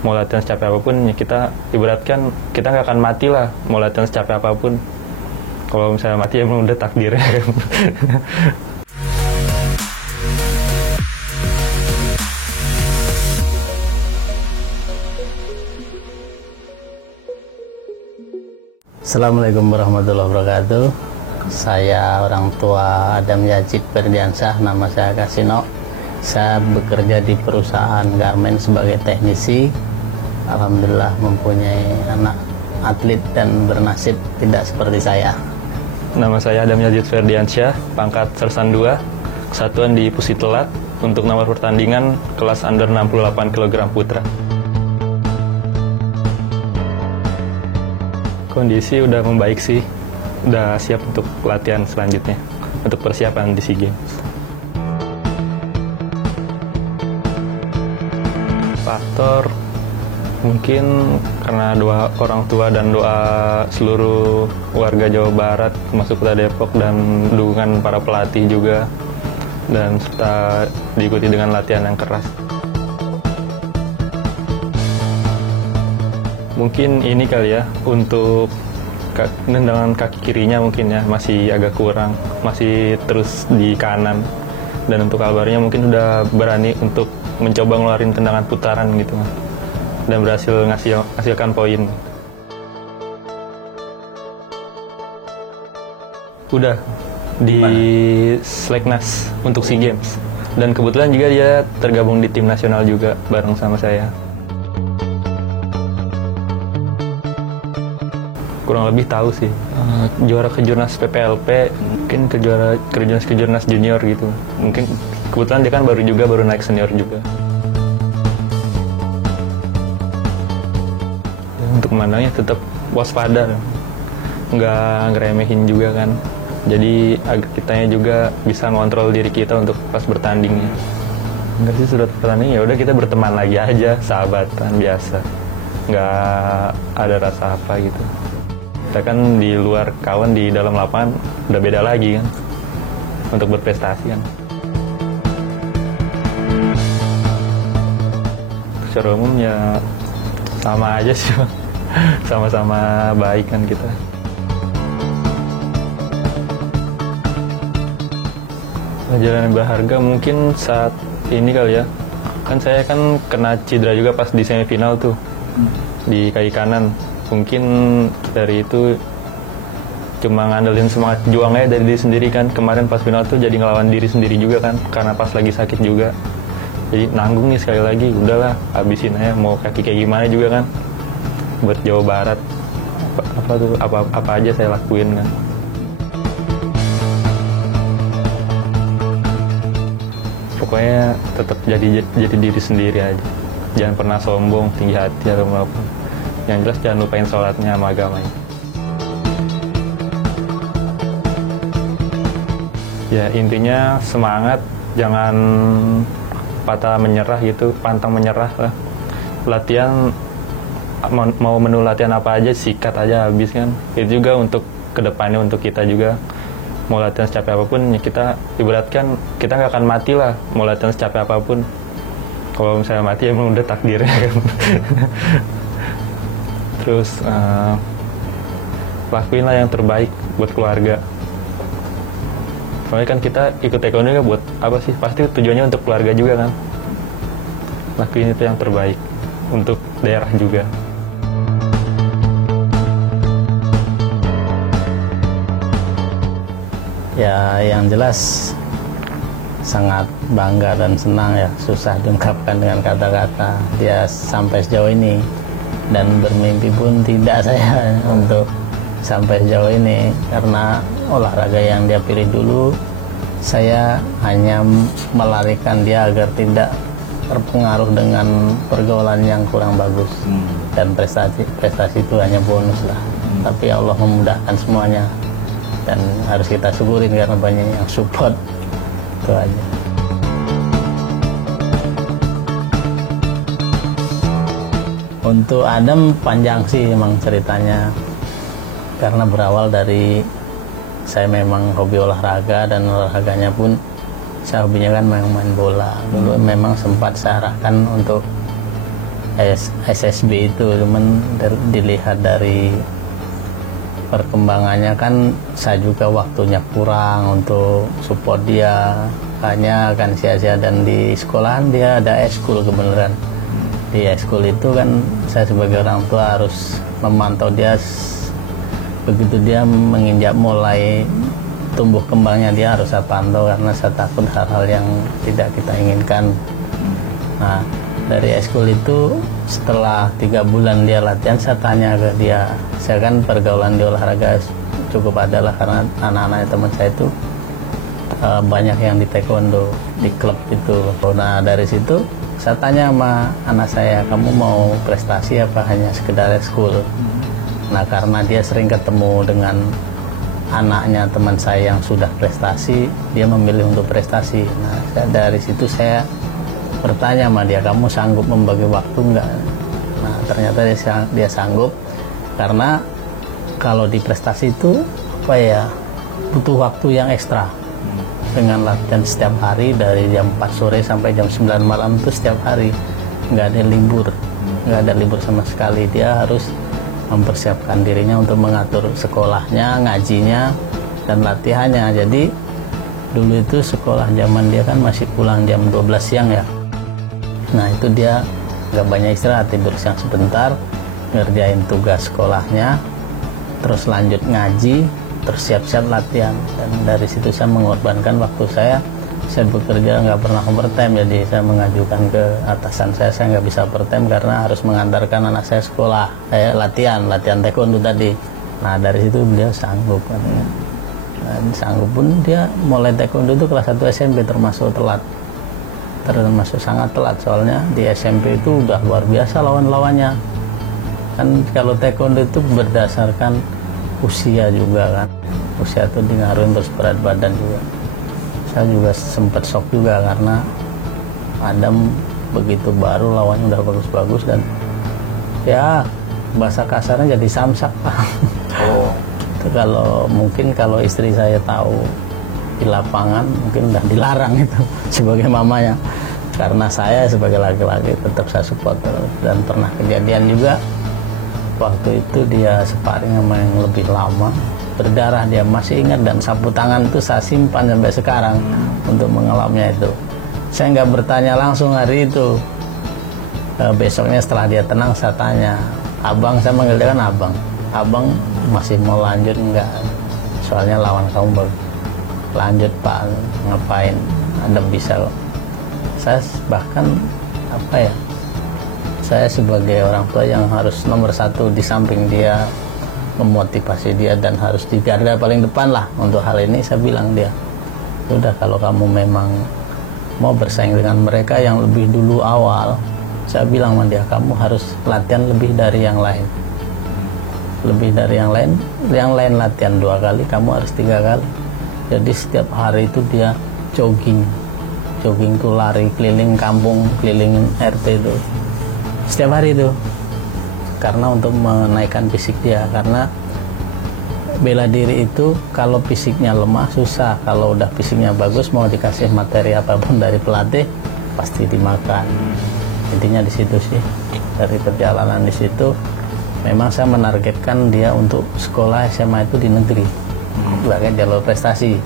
mau latihan secapek apapun ya kita ibaratkan kita nggak akan mati lah mau latihan secapek apapun. Kalau misalnya mati ya emang udah takdirnya kan. Assalamualaikum warahmatullahi wabarakatuh. Saya orang tua Adam Yazid Ferdiansyah, nama saya Kasino. Saya bekerja di perusahaan garmen sebagai teknisi. Alhamdulillah mempunyai anak atlet dan bernasib tidak seperti saya. Nama saya Adam Yazid Ferdiansyah, pangkat Sersan 2, kesatuan di Pusitelat, untuk nomor pertandingan kelas under 68 kg putra. Kondisi udah membaik sih, udah siap untuk latihan selanjutnya, untuk persiapan di SEA Games. Faktor mungkin karena doa orang tua dan doa seluruh warga Jawa Barat, termasuk Kota Depok, dan dukungan para pelatih juga, dan serta diikuti dengan latihan yang keras. Mungkin ini kali ya, untuk tendangan kaki kirinya mungkin ya masih agak kurang, masih terus di kanan. Dan untuk Albarnya mungkin udah berani untuk mencoba ngeluarin tendangan putaran gitu, dan berhasil ngasilkan poin. Udah di Seleknas untuk SEA Games, dan kebetulan juga dia tergabung di tim nasional juga bareng sama saya. Kurang lebih tahu sih, juara kejurnas PPLP, mungkin kejurnas junior gitu. Mungkin kebetulan dia kan baru naik senior juga. Ya, untuk memandangnya tetap waspada, nggak ngeremehin juga kan. Jadi agar kitanya juga bisa ngontrol diri kita untuk pas bertandingnya. Enggak sih, sudah pertanding ya udah kita berteman lagi aja, sahabatan biasa. Nggak ada rasa apa gitu. Kita kan di luar kawan, di dalam lapangan udah beda lagi kan untuk berprestasi kan. Secara umum ya sama aja sih, sama-sama baik kan kita. Pelajaran yang berharga mungkin saat ini kali ya, kan saya kan kena cedera juga pas di semifinal tuh di kaki kanan. Mungkin dari itu cuma ngandelin semangat juangnya dari diri sendiri kan. Kemarin pas final tuh jadi ngelawan diri sendiri juga kan, karena pas lagi sakit juga. Jadi nanggung nih sekali lagi, udahlah habisin aja, mau kaki kayak gimana juga kan, buat Jawa Barat. Apa aja saya lakuin kan. Pokoknya tetap jadi diri sendiri aja. Jangan pernah sombong, tinggi hati atau apapun. Yang jelas jangan lupain sholatnya sama agamanya. Ya intinya semangat, jangan patah menyerah gitu, pantang menyerah lah. Latihan, mau menu latihan apa aja, sikat aja habis kan. Itu juga untuk kedepannya, untuk kita juga. Mau latihan secapek apapun ya kita ibaratkan kita nggak akan mati lah mau latihan secapek apapun. Kalau misalnya mati emang udah takdirnya kan. Terus lakuinlah yang terbaik buat keluarga. Soalnya kan kita ikut ekonomi kan buat apa sih? Pasti tujuannya untuk keluarga juga kan. Lakuin itu yang terbaik untuk daerah juga. Ya, yang jelas sangat bangga dan senang ya, susah diungkapkan dengan kata-kata. Dia sampai sejauh ini, dan bermimpi pun tidak saya untuk sampai sejauh ini, karena olahraga yang dia pilih dulu saya hanya melarikan dia agar tidak terpengaruh dengan pergaulan yang kurang bagus. Dan prestasi itu hanya bonus lah. Tapi Allah memudahkan semuanya, dan harus kita syukurin karena banyak yang support. Itu aja. Untuk Adam panjang sih emang ceritanya, karena berawal dari saya memang hobi olahraga, dan olahraganya pun saya hobinya kan main bola. Dulu memang sempat saya arahkan untuk SSB itu, cuman dilihat dari perkembangannya kan saya juga waktunya kurang untuk support dia, hanya akan sia-sia. Dan di sekolahan dia ada eskul kebenaran. Di eskul itu kan saya sebagai orang tua harus memantau dia, begitu dia menginjak mulai tumbuh kembangnya dia harus saya pantau, karena saya takut hal-hal yang tidak kita inginkan. Nah, dari eskul itu setelah 3 bulan dia latihan, saya tanya ke dia, saya kan pergaulan di olahraga cukup adalah karena anak-anak teman saya itu banyak yang di taekwondo di klub itu. Nah, dari situ saya tanya sama anak saya, kamu mau prestasi apa hanya sekedar eskul? Nah, karena dia sering ketemu dengan anaknya teman saya yang sudah prestasi, dia memilih untuk prestasi. Nah, dari situ saya bertanya sama dia, kamu sanggup membagi waktu enggak? Nah, ternyata dia sanggup, karena kalau di prestasi itu apa ya, butuh waktu yang ekstra. Dengan latihan setiap hari dari jam 4 sore sampai jam 9 malam itu setiap hari, nggak ada libur, nggak ada libur sama sekali. Dia harus mempersiapkan dirinya untuk mengatur sekolahnya, ngajinya, dan latihannya. Jadi dulu itu sekolah zaman dia kan masih pulang jam 12 siang ya. Nah, itu dia nggak banyak istirahat, tidur siang sebentar, ngerjain tugas sekolahnya, terus lanjut ngaji, terus siap-siap latihan. Dan dari situ saya mengorbankan waktu saya bekerja nggak pernah overtime, jadi saya mengajukan ke atasan saya nggak bisa overtime karena harus mengantarkan anak saya sekolah, latihan taekwondo tadi. Nah, dari situ beliau sanggup katanya. Dan sanggup pun dia mulai taekwondo itu kelas 1 SMP, termasuk sangat telat, soalnya di SMP itu udah luar biasa lawan-lawannya. Kan kalau taekwondo itu berdasarkan usia juga kan, usia itu pengaruhin terus berat badan juga. Saya juga sempat shock juga karena Adam begitu baru lawannya udah bagus-bagus, dan ya bahasa kasarnya jadi samsak. Oh. Itu kalau istri saya tahu di lapangan mungkin udah dilarang itu sebagai mamanya, karena saya sebagai laki-laki tetap saya support. Dan pernah kejadian juga waktu itu dia sparring sama yang lebih lama, berdarah, dia masih ingat, dan sapu tangan itu saya simpan sampai sekarang untuk mengelamnya itu. Saya nggak bertanya langsung hari itu. Besoknya setelah dia tenang saya tanya, abang, saya manggil dia kan abang masih mau lanjut nggak? Soalnya lawan kamu bagus. Lanjut pak, ngapain? Ada bisa kok. Saya bahkan saya sebagai orang tua yang harus nomor 1 di samping dia, memotivasi dia, dan harus di garda paling depan lah untuk hal ini. Saya bilang dia, udah kalau kamu memang mau bersaing dengan mereka yang lebih dulu awal, saya bilang sama dia, kamu harus latihan lebih dari yang lain. Lebih dari yang lain latihan 2 kali, kamu harus 3 kali. Jadi setiap hari itu dia jogging tuh, lari keliling kampung, keliling RT itu setiap hari itu, karena untuk menaikkan fisik dia. Karena bela diri itu kalau fisiknya lemah susah, kalau udah fisiknya bagus mau dikasih materi apapun dari pelatih pasti dimakan. Intinya di situ sih, dari perjalanan di situ memang saya menargetkan dia untuk sekolah SMA itu di negeri, sebagai jalur prestasi,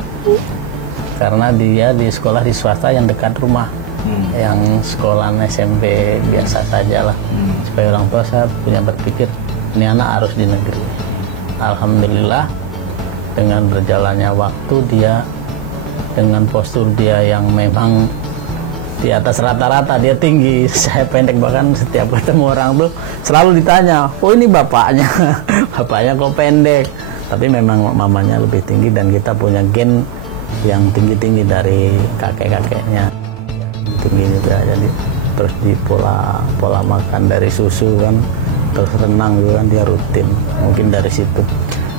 karena dia di sekolah di swasta yang dekat rumah. Yang sekolah SMP biasa saja lah. Supaya orang tua saya punya berpikir, ini anak harus di negeri. Alhamdulillah, dengan berjalannya waktu, dia dengan postur dia yang memang di atas rata-rata, dia tinggi, saya pendek, bahkan setiap ketemu orang tuh selalu ditanya, oh ini bapaknya, bapaknya kok pendek. Tapi memang mamanya lebih tinggi, dan kita punya gen yang tinggi-tinggi dari kakek-kakeknya. Tinggi juga, jadi terus di pola makan dari susu kan, terus renang juga kan dia rutin, mungkin dari situ.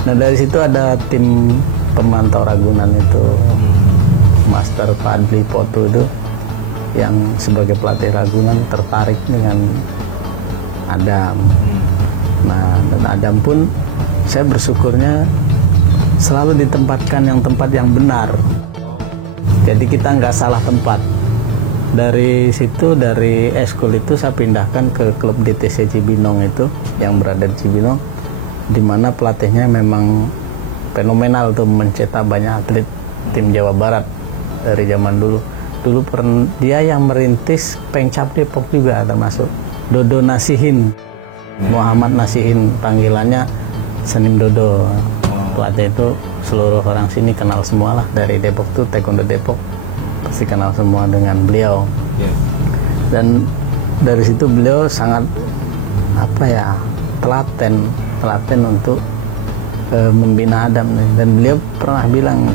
Nah, dari situ ada tim pemantau Ragunan itu, Master Fadli Potu itu yang sebagai pelatih Ragunan tertarik dengan Adam. Nah, dan Adam pun saya bersyukurnya selalu ditempatkan tempat yang benar. Jadi kita nggak salah tempat. Dari situ, dari eskul itu saya pindahkan ke klub DTC Cibinong itu yang berada di Cibinong, di mana pelatihnya memang fenomenal tuh, mencetak banyak atlet tim Jawa Barat dari zaman dulu. Dulu dia yang merintis Pengcap Depok juga, termasuk Dodo Nasihin, Muhammad Nasihin, panggilannya Senim Dodo. Pelatih itu seluruh orang sini kenal semua lah, dari Depok tuh, Taekwondo Depok pasti kenal semua dengan beliau. Dan dari situ beliau sangat telaten untuk membina Adam nih. Dan beliau pernah bilang,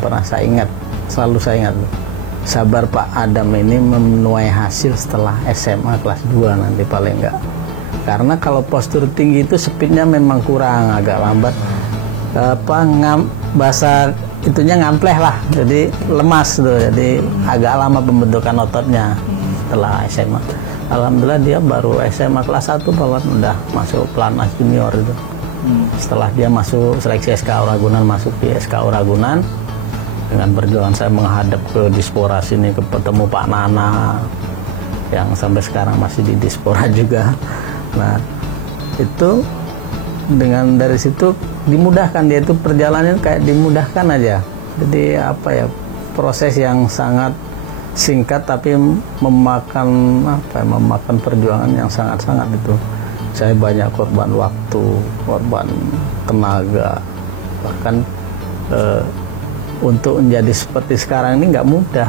selalu saya ingat, sabar Pak Adam ini menuai hasil setelah SMA kelas 2 nanti paling enggak. Karena kalau postur tinggi itu speednya memang kurang, agak lambat. Bahasa itunya ngampleh lah, jadi lemas tuh, jadi agak lama pembentukan ototnya setelah SMA. Alhamdulillah dia baru SMA kelas 1 bahkan udah masuk pelatnas junior itu. Setelah dia masuk seleksi SKU Ragunan, masuk di SKU Ragunan, dengan perjuangan saya menghadap ke Dispora sini, ketemu Pak Nana yang sampai sekarang masih di Dispora juga. Nah itu dari situ dimudahkan, dia itu perjalanan kayak dimudahkan aja. Jadi proses yang sangat singkat tapi memakan perjuangan yang sangat-sangat itu. Saya banyak korban waktu, korban tenaga, bahkan untuk menjadi seperti sekarang ini nggak mudah,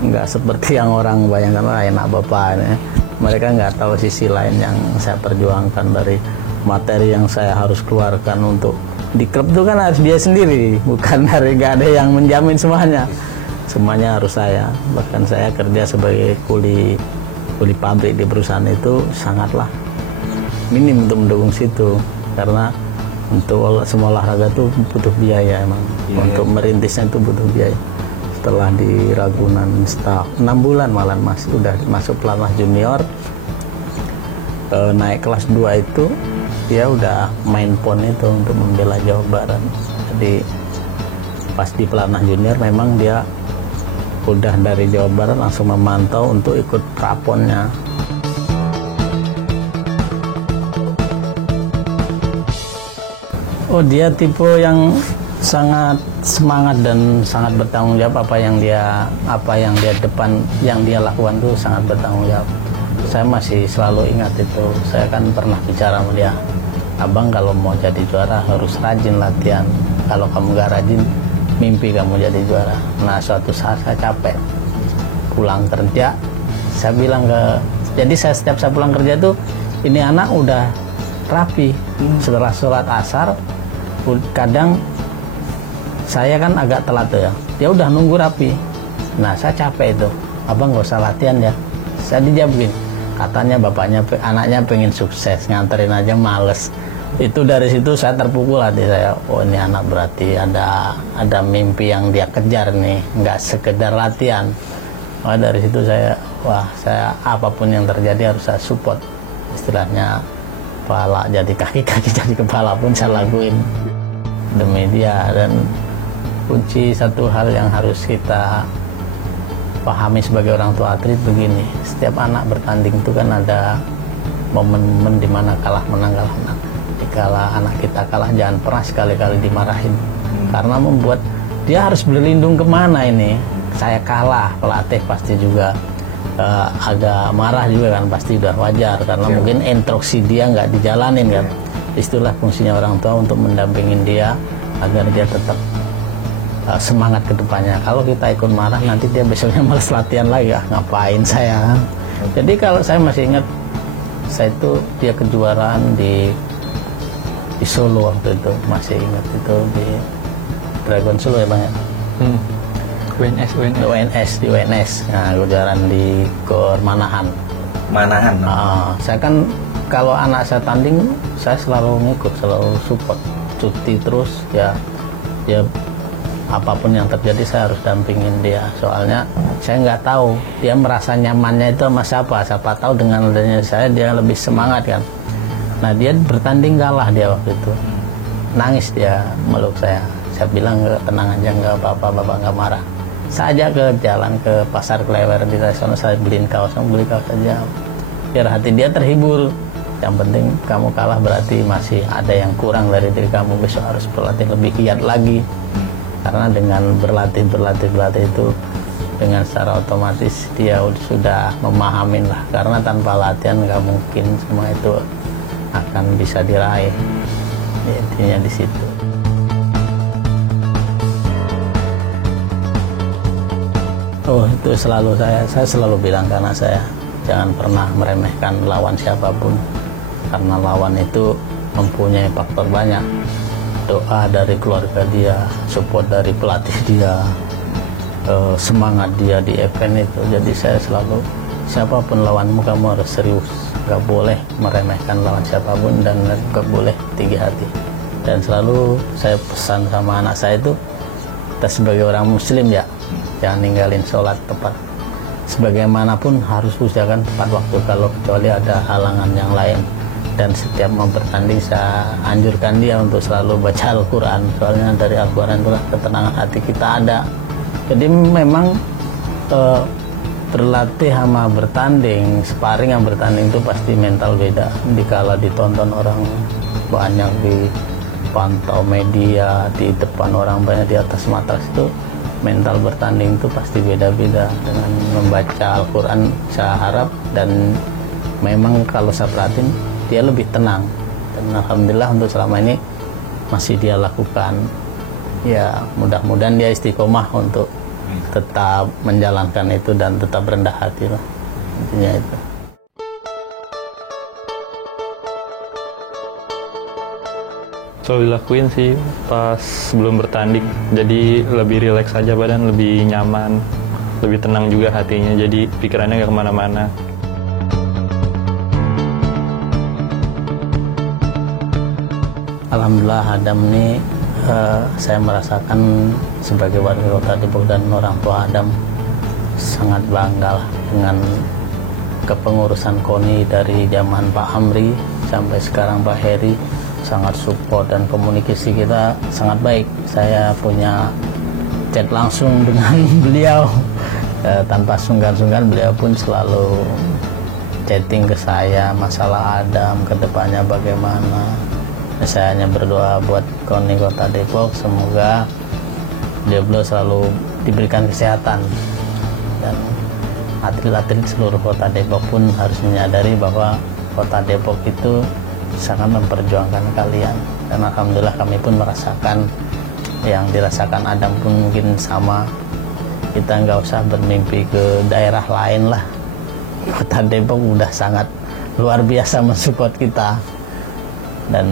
nggak seperti yang orang bayangkan, enak bapak ini. Mereka nggak tahu sisi lain yang saya perjuangkan, dari materi yang saya harus keluarkan untuk di klub itu kan harus dia sendiri, bukan nggak ada yang menjamin semuanya harus saya. Bahkan saya kerja sebagai kuli pabrik di perusahaan itu sangatlah minim untuk mendukung situ, karena untuk semua olahraga itu butuh biaya emang. Untuk merintisnya itu butuh biaya. Setelah di Ragunan 6 bulan malah udah masuk pelatnas junior, naik kelas 2 itu dia udah main PON itu untuk membela Jawa Barat. Jadi pas di pelatnas junior memang dia udah dari Jawa Barat langsung memantau untuk ikut praponnya. Oh, dia tipe yang sangat semangat dan sangat bertanggung jawab. Apa yang dia lakukan tuh sangat bertanggung jawab. Saya masih selalu ingat itu. Saya kan pernah bicara sama dia, abang kalau mau jadi juara harus rajin latihan. Kalau kamu gak rajin, mimpi kamu jadi juara. Nah, suatu saat saya capek, pulang kerja, saya bilang jadi setiap saya pulang kerja tuh, ini anak udah rapi. Setelah sholat asar, kadang saya kan agak telat tuh ya, dia udah nunggu rapi. Nah, saya capek itu, abang gak usah latihan ya. Saya dijawabin, katanya anaknya pengen sukses, nganterin aja males. Itu dari situ saya terpukul hati saya. Oh, ini anak berarti ada mimpi yang dia kejar nih, nggak sekedar latihan. Wah, dari situ saya apapun yang terjadi harus saya support. Istilahnya kepala jadi kaki, kaki jadi kepala pun saya lakuin demi dia. Dan kunci satu hal yang harus kita pahami sebagai orang tua atlet begini, setiap anak bertanding itu kan ada momen-momen dimana kalah menang. Kalau anak kita kalah, jangan pernah sekali-kali dimarahin, karena membuat dia harus berlindung kemana ini. Saya kalah, pelatih pasti juga agak marah juga kan, pasti udah wajar, karena mungkin instruksi dia nggak dijalanin kan. Itulah fungsinya orang tua, untuk mendampingin dia agar dia tetap semangat ke depannya. Kalau kita ikut marah, nanti dia besoknya malas latihan lagi, ngapain saya. Jadi kalau saya masih ingat, saya itu dia kejuaraan di Solo waktu itu, masih ingat itu di Dragon Solo ya Bang ya. UNS di UNS. Nah, kejuaraan di Gor Manahan. Saya kan kalau anak saya tanding, saya selalu ngikut, selalu support, cuti terus ya apapun yang terjadi saya harus dampingin dia. Soalnya saya nggak tahu dia merasa nyamannya itu sama siapa tahu dengan adanya saya dia lebih semangat kan. Nah, dia bertanding kalah dia waktu itu, nangis dia meluk saya bilang tenang aja, nggak apa-apa, bapak nggak marah. Saya ajak ke jalan ke pasar Klewer di sana, saya beli kaos aja biar hati dia terhibur. Yang penting kamu kalah berarti masih ada yang kurang dari diri kamu, besok harus berlatih lebih giat lagi. Karena dengan berlatih itu dengan secara otomatis dia sudah memahamin lah, karena tanpa latihan nggak mungkin semua itu akan bisa diraih. Intinya di situ. Oh, itu selalu saya selalu bilang karena saya jangan pernah meremehkan lawan siapapun, karena lawan itu mempunyai faktor banyak. Doa dari keluarga dia, support dari pelatih dia, semangat dia di event itu. Jadi saya selalu, siapapun lawanmu kamu harus serius, gak boleh meremehkan lawan siapapun dan gak boleh tinggi hati. Dan selalu saya pesan sama anak saya itu, kita sebagai orang muslim ya, jangan ninggalin sholat tepat. Sebagaimanapun harus usahakan tepat waktu, kalau kecuali ada halangan yang lain. Dan setiap mau bertanding saya anjurkan dia untuk selalu baca Al-Quran, soalnya dari Al-Quran itulah ketenangan hati kita ada. Jadi memang berlatih sama bertanding, sparring yang bertanding itu pasti mental beda. Dikala ditonton orang banyak, dipantau media, di depan orang banyak, di atas matras itu, mental bertanding itu pasti beda-beda. Dengan membaca Al-Quran saya harap, dan memang kalau saya perhatiin dia lebih tenang, dan alhamdulillah untuk selama ini masih dia lakukan. Ya mudah-mudahan dia istiqomah untuk tetap menjalankan itu dan tetap rendah hati lah, intinya itu. Selalu dilakuin sih pas sebelum bertanding, jadi lebih rileks aja badan, lebih nyaman, lebih tenang juga hatinya, jadi pikirannya nggak kemana-mana. Alhamdulillah Adam ini saya merasakan sebagai warga Kota Depok dan orang tua Adam sangat bangga lah dengan kepengurusan KONI dari zaman Pak Amri sampai sekarang Pak Heri, sangat support dan komunikasi kita sangat baik. Saya punya chat langsung dengan beliau tanpa sungkan-sungkan, beliau pun selalu chatting ke saya masalah Adam kedepannya bagaimana. Saya hanya berdoa buat KONI Kota Depok, semoga beliau selalu diberikan kesehatan, dan atlet-atlet seluruh Kota Depok pun harus menyadari bahwa Kota Depok itu sangat memperjuangkan kalian. Dan alhamdulillah kami pun merasakan yang dirasakan Adam pun mungkin sama. Kita nggak usah bermimpi ke daerah lain lah, Kota Depok udah sangat luar biasa mensupport kita, dan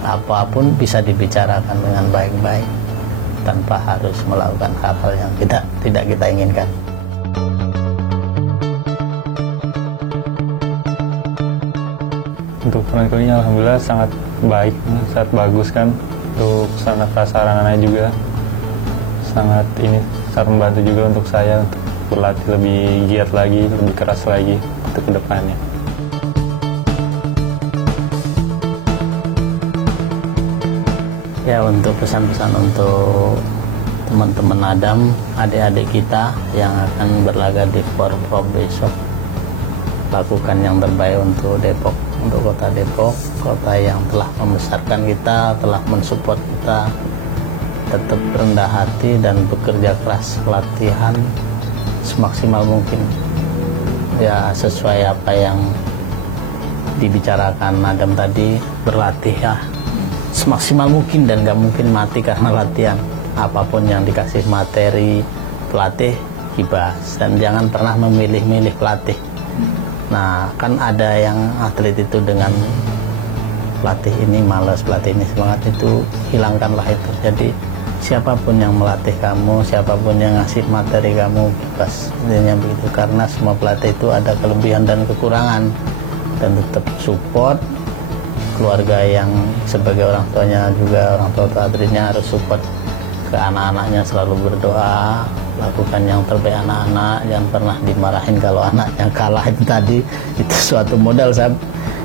apapun bisa dibicarakan dengan baik-baik tanpa harus melakukan hal-hal yang tidak kita inginkan. Untuk penontonnya alhamdulillah sangat baik, sangat bagus kan. Untuk sangat prasarananya juga sangat membantu juga untuk saya untuk berlatih lebih giat lagi, lebih keras lagi untuk kedepannya. Ya, untuk pesan-pesan untuk teman-teman Adam, adik-adik kita yang akan berlaga di Forpro besok, lakukan yang terbaik untuk Depok, untuk Kota Depok, kota yang telah membesarkan kita, telah mensupport kita. Tetap rendah hati dan bekerja keras, latihan semaksimal mungkin. Ya sesuai apa yang dibicarakan Adam tadi, berlatih ya semaksimal mungkin dan gak mungkin mati karena latihan. Apapun yang dikasih materi pelatih, kibas, dan jangan pernah memilih-milih pelatih. Nah kan ada yang atlet itu dengan pelatih ini malas, pelatih ini semangat, itu hilangkanlah itu. Jadi siapapun yang melatih kamu, siapapun yang ngasih materi kamu, bebas, intinya begitu. Karena semua pelatih itu ada kelebihan dan kekurangan, dan tetap support. Keluarga yang sebagai orang tuanya juga, orang tua atletnya harus support ke anak-anaknya, selalu berdoa, lakukan yang terbaik anak-anak, jangan pernah dimarahin kalau anaknya kalah. Itu tadi, itu suatu modal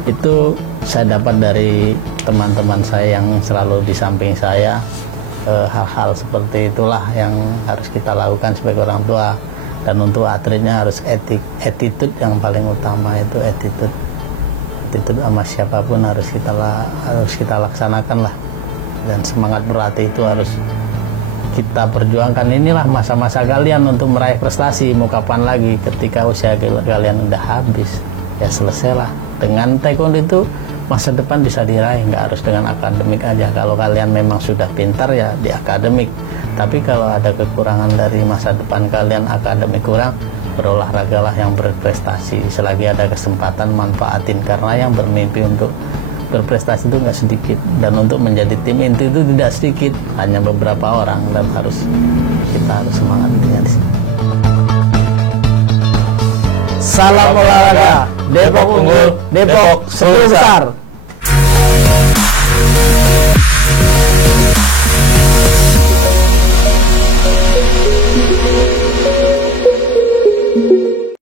itu saya dapat dari teman-teman saya yang selalu di samping saya. hal-hal seperti itulah yang harus kita lakukan sebagai orang tua. Dan untuk atletnya harus attitude yang paling utama, itu attitude sama siapapun harus kita laksanakan lah. Dan semangat berlatih itu harus kita perjuangkan. Inilah masa-masa kalian untuk meraih prestasi. Mau kapan lagi? Ketika usia kalian udah habis, ya selesailah. Dengan taekwondo itu masa depan bisa diraih, nggak harus dengan akademik aja. Kalau kalian memang sudah pintar ya di akademik. Tapi kalau ada kekurangan dari masa depan kalian, akademik kurang, berolahragalah yang berprestasi. Selagi ada kesempatan, manfaatin. Karena yang bermimpi untuk berprestasi itu nggak sedikit. Dan untuk menjadi tim inti itu tidak sedikit. Hanya beberapa orang, dan kita harus semangat dengan di sini. Salam olahraga, Depok unggul, Depok 10 besar.